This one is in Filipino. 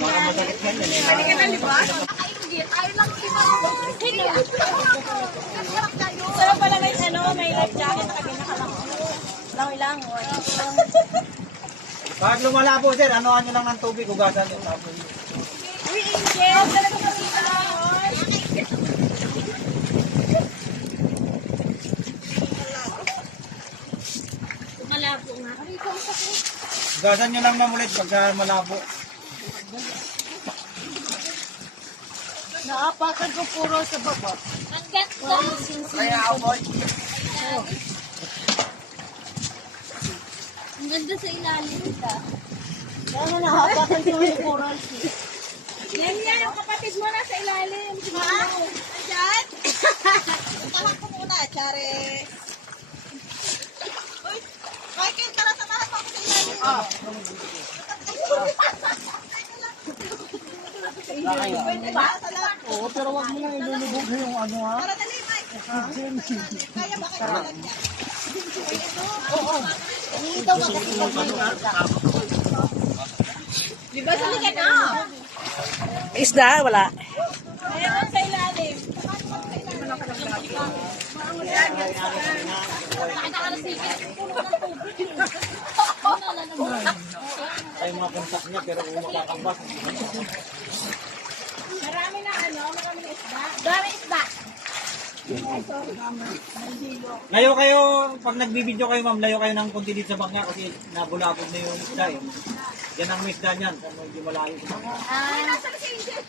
masakit yan yan eh. Hindi ka na libas? Nakaingit. Ayaw lang sarap pala may may life jacket na kaganda ka lang. Lang. Pag lumalabo sir, anuhan nyo lang ng tubig, ugasan nyo. Uy, Angel! Talaga makita. Malabo nga. Ugasan nyo lang ma'am ulit pagka malabo. Naapakan ko puro sa baba. Ang ganda. Kaya aboy. Ang ganda sa ilalim ito. Kaya nga naapakan ko yung coral sea. Yan, yung kapatid mo na sa ilalim. Ayan? Itahan ko muna, Charis. Uy, Michael, tara samahan mo ako sa ilalim. Oo, pero wag mo lang ilulubog yung ano ha. Para dali, Mike. Kaya ba kayo malagyan? Oo. Ito di ba saligan na? Isda, wala. Ayaw sa ilalim. Ay mga kontak niya pero kung makakambas. Marami na marami na isda. Dami isda. Layo kayo, pag nagbibideo kayo ma'am, layo kayo ng konti dito sa bangya kasi nabulabog na yung isda eh. Yan ang isda niyan, kung medyo malayo. Nasa si Angel.